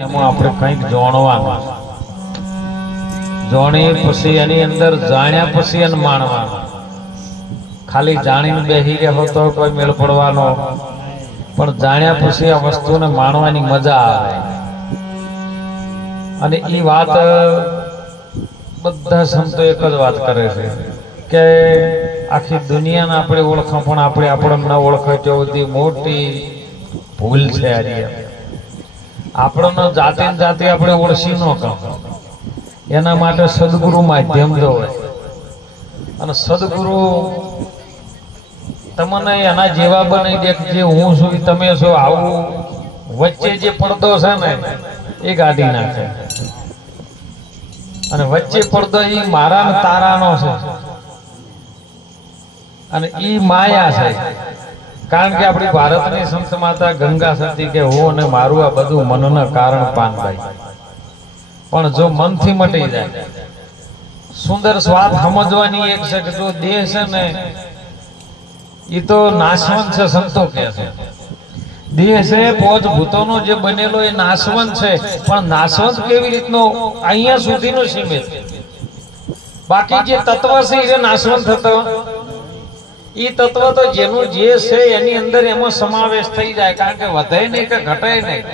આપણે કંઈક જાણવાનું. જાણીએ પછી એની અંદર જાણ્યા પછી એને માણવાનું. ખાલી જાણીને બેસી ગયા હોતો કોઈ મેળ પડવાનો. પણ જાણ્યા પછી આ વસ્તુને માણવાની મજા આવે. અને એ વાત બધા સંતો એક જ વાત કરે છે કે આખી દુનિયાને આપણે ઓળખા પણ આપણે આપણને ન ઓળખાય તેવું મોટી ભૂલ છે આજે આપણને જાતે જાતે આપણે ઓળખી ન કહો. એના માટે સદગુરુ માધ્યમ જોવે. અને સદગુરુ તમને એના જેવા બની દે જે હું છું તમે છો, આવું. વચ્ચે જે પડદો છે ને, એ કાઢી નાખે. અને વચ્ચે પડદો એ મારા તારાનો છે. અને એ માયા છે. કારણ કે આપણી ભારતની સંત માતા ગંગા સતી કે હું અને મારું આ બધું મનના કારણ પાનભાઈ પણ જો મનથી મટી જાય, સુંદર સ્વાદ સમજવાની એક છે કે જો દેહ છે ને એ તો નાશવંત છે સંતો કે છે. દેહ છે પોચ ભૂતોનો જે બનેલો એ નાશવંત છે, પણ નાશવંત કેવી રીતનો અહીંયા સુધીનો સીમિત. બાકી જે તત્વ છે એ નાશવંત થતો. ઈ તત્વ તો જેનું જે છે એની અંદર એમાં સમાવેશ થઈ જાય, કારણ કે વધે નહીં કે ઘટે નહીં.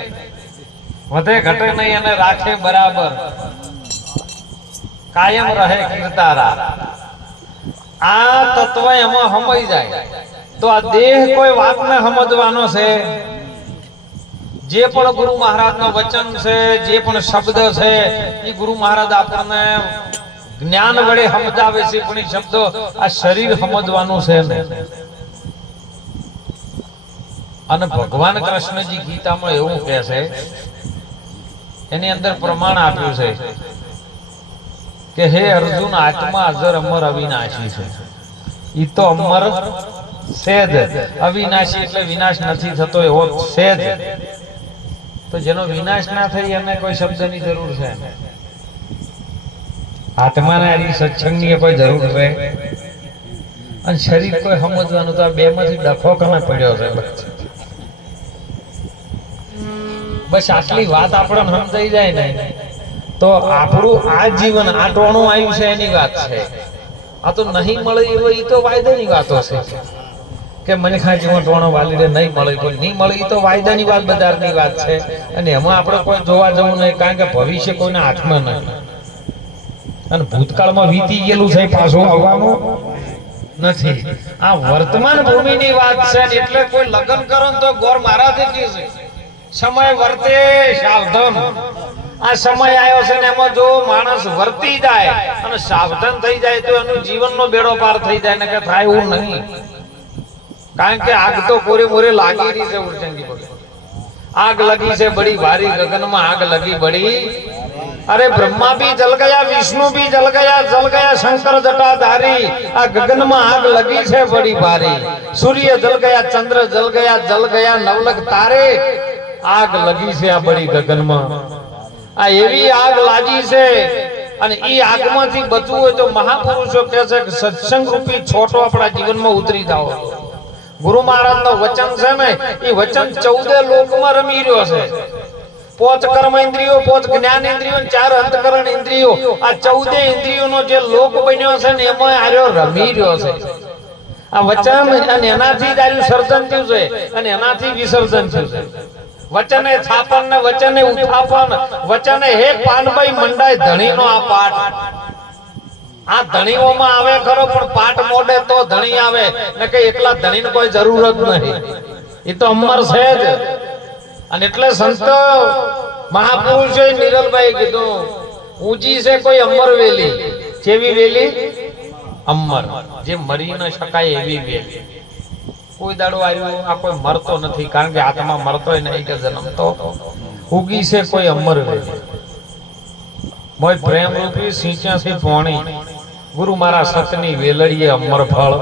વધે ઘટે નહીં અને રાખે બરાબર. કાયમ રહે કીર્તારા. આ તત્વ એમાં સમય જાય. તો આ દેહ કોઈ વાતને સમજવાનો છે? જે પણ ગુરુ મહારાજ નો વચન છે, જે પણ શબ્દ છે એ ગુરુ મહારાજ આપણને જ્ઞાન વડે સમજાવે છે પણ શબ્દો આ શરીર સમજવાનું છે ને. અને ભગવાન કૃષ્ણજી ગીતામાં એવું કહે છે, એની અંદર પ્રમાણ આપ્યું છે કે હે અર્જુન, આત્મા અજર અમર અવિનાશી છે. ઈ તો અમર છે જ. અવિનાશી એટલે વિનાશ નથી થતો, એવો છે જ. તો જેનો વિનાશ ના થઈ એને કોઈ શબ્દની જરૂર છે. આત્માને આની સત્સંગની કોઈ જરૂર છે? અને શરીર કોઈ સમજવાનું તો આ બે માંથી ડખો કને પડ્યો છે બસ. આટલી વાત આપણને સમજાઈ જાય ને, તો આપણું આ જીવન, આ ટોણું આવ્યું છે એની વાત છે. આ તો નહીં મળે એવો એ તો વાયદાની વાતો છે. કે મને ખા જીવન ટોણો વાલી રે નહીં મળે કોઈ, નહીં મળે એ તો વાયદાની વાત બજારની વાત છે. અને એમાં આપણે કોઈ જોવા જવું નહીં, કારણ કે ભવિષ્ય કોઈના હાથમાં નહીં અને ભૂતકાળમાં વીતી ગયેલું છે પાછું આવવાનું નથી. આ વર્તમાન ભૂમિની વાત છે એટલે કોઈ લગ્ન કરો તો ગોર મહારાજ કહે છે, સમય વર્તે સાવધાન. આ સમય આવ્યો છે ને એમાં જો માણસ વર્તી જાય અને સાવધાન થઈ જાય તો એનું જીવનનો બેડો પાર થઈ જાય ને કે થાય એવું નહીં. કારણ કે આગ તો પૂરે પૂરે લાગી રહી છે ઉર્જનજી આગ લગી છે બડી, ભારી ગગનમાં આગ લગી બડી. અરે બ્રહ્મા ભી જલ ગયા, વિષ્ણુ ભી જલ ગયા જલ ગયા શંકર જટાધારી. આ ગગનમાં આગ લગી છે બડી ભારી. સૂર્ય જલ ગયા, ચંદ્ર જલ ગયા જલ ગયા, નવલખ તારે. આગ લગી છે આ બડી ગગનમાં. આ એવી આગ લાગી છે અને ઈ આગમાંથી બચવું હોય તો મહાપુરુષો કહે છે કે સત્સંગ રૂપી છોટો આપણા જીવનમાં ઉતરી જાઓ. ગુરુ મહારાજ નો વચન છે ને એ વચન ચૌદે લોકમાં રમી રહ્યો છે. પોચ કર્મ ઇન્દ્રિયો, પોચ જ્ઞાન ઇન્દ્રિયો ચાર અંતકરણ ઇન્દ્રિયો. આ ચૌદે ઇન્દ્રિયોનો જે લોક બન્યો છે ને એમાં આર્યો રમી રહ્યો છે. આ વચન અને એનાથી જ આર્યું સર્જન થયું છે અને એનાથી વિસર્જન થયું છે. વચને સ્થાપન ને વચને ઉત્થાપન વચને હે પાનભાઈ મંડાય ધણીનો આ પાઠ. આ ધણીઓમાં આવે ખરો, પણ પાઠ મોડે તો ધણી આવે. ને કે એકલા ધણીને કોઈ જરૂર જ નહીં. એ તો અમર છે જ. અને એટલે સંત મહાપુરુષોએ નિરલભાઈ કીધું, ઊંચી છે કોઈ અમર વેલી. જેવી વેલી? અમર. જે મરી ન શકાય એવી વેલી. કોઈ દાડો આવ્યો, આ કોઈ મરતો નથી, કારણ કે આત્મા મરતોય નહીં કે જન્મતો. ઉગી છે કોઈ અમર વેલી. મોય પ્રેમ રૂપી સિંચ્યાસી પોણી. ગુરુ મારા સતની વેલડીએ અમર ફળ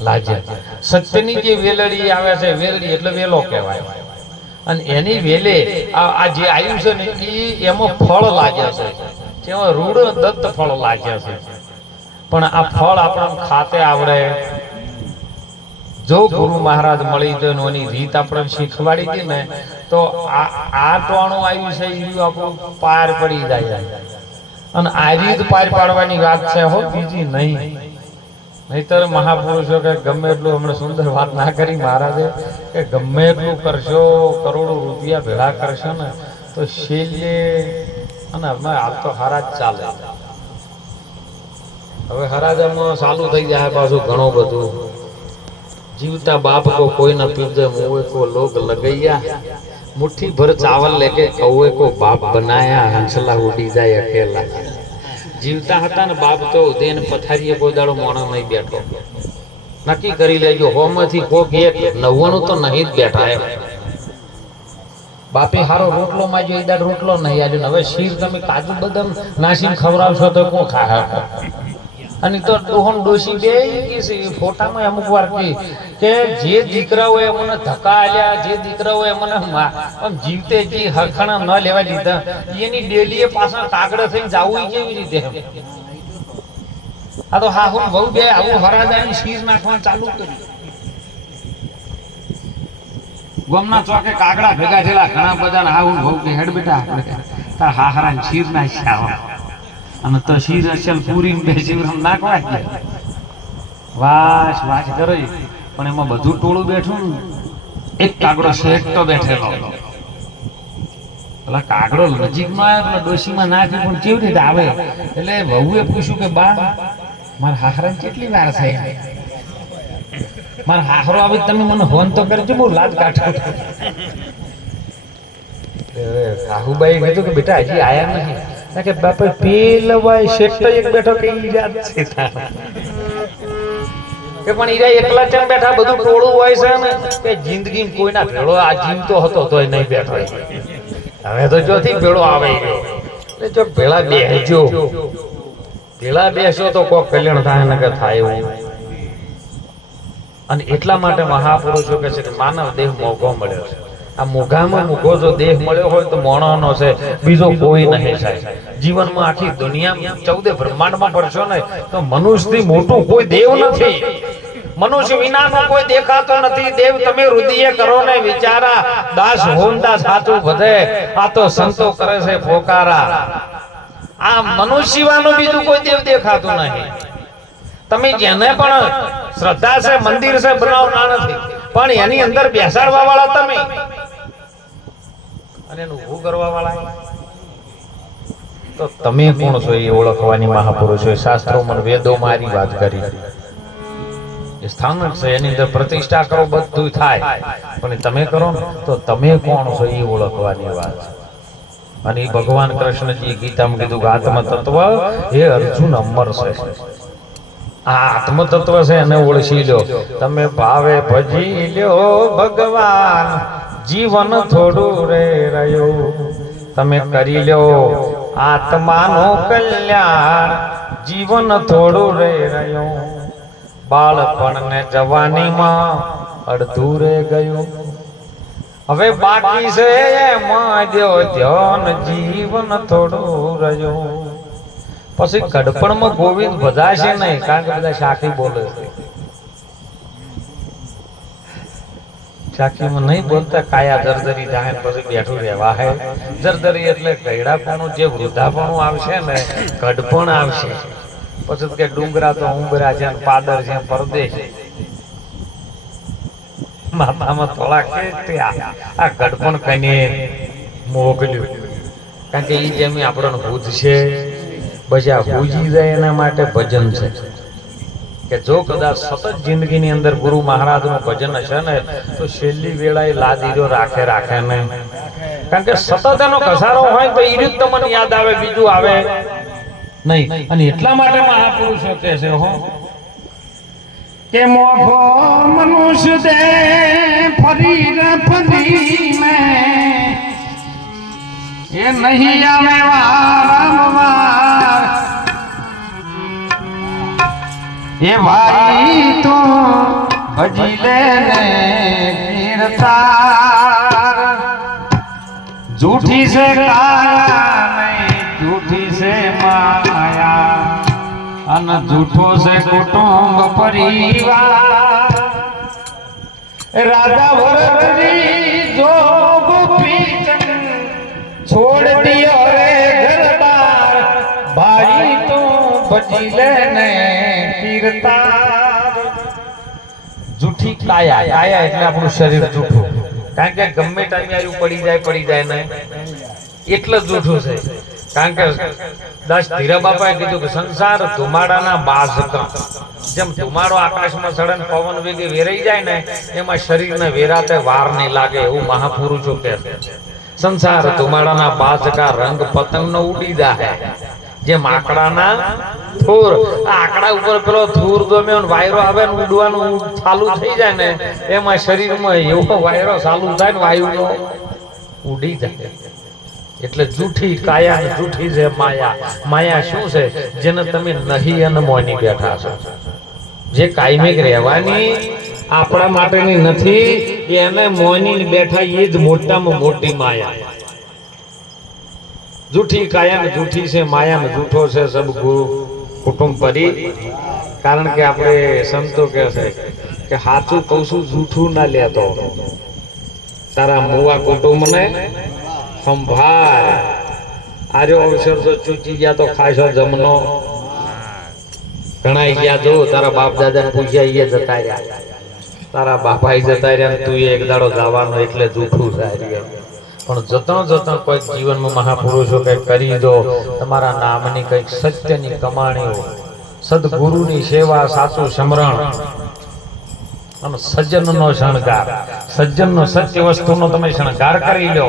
લાજે સત્યની જે વેલડી આવે છે, વેલડી એટલે વેલો કહેવાય. અને એની વેલે આ જે આવ્યું છે ને એ એમાં ફળ લાગ્યા છે. જેમાં રૂડ દત્ત ફળ લાગ્યા છે. પણ આ ફળ આપણને ખાતે આવડે. જો ગુરુ મહારાજ મળી તો એની રીત આપણે શીખવાડી દે ને, તો આ આ ટોણું આવ્યું છે એ આપણું પાર પડી જાય. અને આ રીત પાર પાડવાની વાત છે, હો, બીજી નહીં. નહીતર મહાપુરુષો કે ગમે એટલું હમણાં સુંદર વાત ના કરી મહારાજે, કે ગમે એટલું કરશો, કરોડો રૂપિયા ભેળા કરશો ને, તો શૈલ્ય અને અમે હાલ તો હરાજ ચાલે. હવે હરાજામાં ચાલુ થઈ જાય પાછું ઘણું બધું. જીવતા બાપ કો કોઈ ન પીજે મુએ કો લોગ લગૈયા. મુઠ્ઠી ભર ચાવલ લેકે કૌએ કો બાપ બનાયા, હંસલા ઉડી જાય અકેલા. જીવતા હતા ને બાપ તો દેન પથારીએ કોઈ દાડો મોણો નહીં બેઠો. નક્કી કરી લેજો, હોમાંથી કોક એક નવ્વાણું તો નહીં જ બેઠા એમ. બાપે હારો રોટલો માં જો દાડ રોટલો નહીં આજે હવે શીર તમે કાજુ બદામ નાસીને ખવડાવશો તો કોણ ખા? અને તો ડોહન ડોશી બે ફોટામાં અમુક વાર કે કે જે દીકરાઓએ મને ધક્કા આલ્યા જે દીકરાઓએ મને જીવતે જી હરખણા ન લેવા દીધા, એની ડેલીએ પાછા કાગડા થઈને જાવું કેવી રીતે? આ તો હા હું બહુ બે આવું હરાજાની શીર નાખવા ચાલુ કર્યું. ગોમના ચોકે કાગડા ભેગા થયેલા ઘણા બધા હા હું બહુ કે હેડ બેટા આપણે. તાર હાહરાની શીર નાખ્યા અને તો શીર પૂરી બે શિવરામ નાખવા જ વાસ વાસ કરે. પણ એમાં બધું ટોળું બેઠું એક કાગડો શેઠ તો બેઠેલો. પેલા કાગડો નજીકમાં આવ્યો એટલે ડોશીમાં નાખ્યું, પણ કેવી રીતે આવે? એટલે વહુએ પૂછ્યું કે, બા, મારા હાહરાને કેટલી વાર થાય મારો હાહરો આવે તમે મને ફોન તો કરજો, બહુ લાજ કાઢો. કાહુબાઈ કીધું કે, બેટા, હજી આયા નહીં. ના કે બાપા પેલો ભાઈ શેઠ એક બેઠો કે ઈ છે કે પણ ઈરા એકલા ચમ બેઠા, બધું ટોળું હોય છે ને કે જિંદગીમાં કોઈના ભેળો આ જીવતો હતો, તોય નહીં બેઠો હવે તો જોથી ભેળો આવે ગયો એટલે જો ભેળા બેહજો. ભેળા બેસો તો કોક કલ્યાણ થાય ને કે થાય એવું. અને એટલા માટે મહાપુરુષો કે છે કે માનવ દેહ મોઘો મળ્યો છે. આ મોઘામાં મોઘો જો દેહ મળ્યો હોય તો મોણાનો છે, બીજો કોઈ નહીં થાય. જીવનમાં આખી દુનિયામાં ચૌદે બ્રહ્માંડમાં ભરશો ને, તો મનુષ્યથી મોટું કોઈ દેવ નથી. મનુષ્ય વિનાનો કોઈ દેખાતો નથી. દેવ તમે રુદિએ કરો ને વિચારા, દાસ હોમદાસ સાચું વધે આ તો સંતો કરે છે ફોકારા આ મનુષ્યવાનું બીજું કોઈ દેવ દેખાતું નહીં. તમે જેને પણ શ્રદ્ધા છે, મંદિર છે બનાવના નથી. પણ એની અંદર બેસાડવા વાળા તમે. અને એનું ઊભું કરવા વાળા તો તમે કોણ છો એ ઓળખવાની મહાપુરુષો? શાસ્ત્રોમાં અને વેદોમાં આની વાત કરી. એ સ્થાનક છે, એની અંદર પ્રતિષ્ઠા કરો, બધું થાય. પણ તમે કરો તો તમે કોણ છો એ ઓળખવાની વાત. અને એ ભગવાન કૃષ્ણજી ગીતામાં કીધું કે આત્મ તત્વ એ અર્જુન અમર છે. આ આત્મ તત્વ છે એને ઓળખી લો તમે ભાવે ભજી લ્યો ભગવાન. જીવન થોડું રે રહ્યું. તમે કરી લ્યો આત્માનું કલ્યાણ. જીવન થોડું રે રહ્યું. બાળપણ ને જવાનીમાં અડધું રે ગયું. હવે બાકી છે એમાં ધ્યાન. જીવન થોડું રહ્યું. પછી ગડપણમાં ગોવિંદ બધા છે નહીં, કારણ કે બધા શાખી બોલે છે. શાખીમાં નહીં બોલતા, કાયા દરદરી જાય પછી બેઠું રહેવા હે. દરદરી એટલે ગયડાપણું જે વૃદ્ધાપણું આવશે ને, ગઢપણ આવશે. પછી કે ડુંગરા તો ઉંબરા છે પાદર છે પરદેશ. માથામાં થોડા કે આ ગઢપણ કઈને મોકલ્યું. કારણ કે એ જેમ આપણને ભૂત છે, પછી આ ભૂજી જાય એના માટે ભજન છે. કે જો કદાચ સતત જિંદગીની અંદર ગુરુ મહારાજનું ભજન હશે ને, તો છેલ્લી વેળાએ લાદીરો રાખે રાખે નહીં. કારણ કે સતત એનો ઘસારો હોય તો ઈ રીત તમને યાદ આવે, બીજું આવે નહીં. અને એટલા માટે મહાપુરુષો કહે છે, હો. કે મોફો મનુષ્ય દે ફરી ફરી મે. એ નહીં આવે વારંવાર એ ભાઈ તું ભજી લે ને કીર્તાર જૂઠી છે કાયા નહીં જૂઠી છે માયા અને જૂઠો છે કુટુંબ પરિવાર રાજા ભરતજી જોગ પીચન છોડ દિયો રે ઘરદાર ભાઈ તો ભજી લે ને કીર્તાર જૂઠી કાયા. કાયા એટલે આપણું શરીર જૂઠું. કારણ કે ગમે ટાઈમે આયુ પડી જાય પડી જાય ને એટલે જૂઠું છે. કારણ કે દાસ ધીરા બાપાએ કીધું કે સંસાર ધુમાડાના બાઝકા. જેમ ધુમાડો આકાશમાં સડન પવન વેગે વેરાઈ જાય ને, એમાં શરીરને વેરાતે વાર નહીં લાગે એવું મહાપુરુષો કહે છે. સંસાર ધુમાડાના બાઝકા રંગ પતંગનો ઉડી જાય જેમ માકડાના થૂર. આકડા ઉપર પેલો થૂર ગમે વાયરો આવે ને ઉડવાનું ચાલુ થઈ જાય ને, એમાં શરીરમાં એવો વાયરો ચાલુ થાય ને વાયુનો ઉડી જાય. એટલે જૂઠી કાયા જૂઠી છે માયા. માયા શું છે? જેને તમે નહીં અને મોની બેઠા છો. જે કાયમિક રહેવાની આપણા માટેની નથી, એને મોની બેઠા એ જ મોટામાં મોટી માયા. જૂઠી કાયા ને જૂઠી છે, માયા ને જૂઠો છે, સબ કુટુંબ પરી. કારણ કે આપણે સંતો કહે છે કે સાચું કહું છું જૂઠું ના લેતો. તારા મુવા કુટુંબને સંભાળ. આર્યો અવસર તો ચૂકી ગયા તો ખાસો જમનો. ઘણા ગયા જો, તારા બાપ દાદા પૂછ્યા એ જતા રહ્યા. તારા બાપા જતા રહ્યા તું એક દાડો જવાનો એટલે જૂઠું રહ્યા. પણ જતા જતો કોઈ જીવનમાં મહાપુરુષો કંઈક કરી દો, તમારા નામની કંઈક સત્યની કમાણીઓ સદગુરુની સેવા, સાચું સમરણ. અને સજ્જનનો શણગાર. સજ્જનનો સત્ય વસ્તુનો તમે શણગાર કરી લો.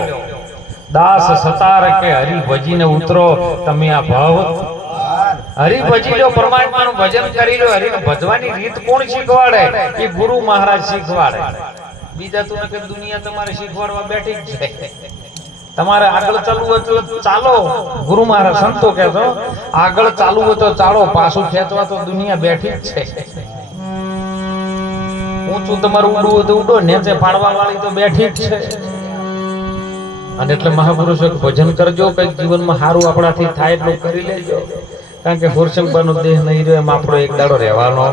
દાસ સતાર કે હરિ ભજીને ઉતરો, તમે આ ભાવ હરિ ભજી લો પરમાત્માનું ભજન કરી લો, હરિને ભજવાની રીત કોણ શીખવાડે? એ ગુરુ મહારાજ શીખવાડે. બીજા તો નકર દુનિયા તમારે શીખવાડવા બેઠી છે. તમારે આગળ ચાલવું હોય તો ચાલો. ગુરુ મહારાજ સંતો કહેતો આગળ ચાલવું હોય તો ચાલો, પાછું ખેંચવા તો દુનિયા બેઠી જ છે. ઊંચું તમારું ઉડવું હોય તો ઉડો નીચે પાડવા વાળી તો બેઠી જ છે. અને એટલે મહાપુરુષો કે ભજન કરજો, કંઈક જીવનમાં સારું આપણાથી થાય એટલું કરી લેજો. કારણ કે ફુરશંકરનો દેહ નહીં રહ્યો, એમ આપણો એક દાડો રહેવાનો.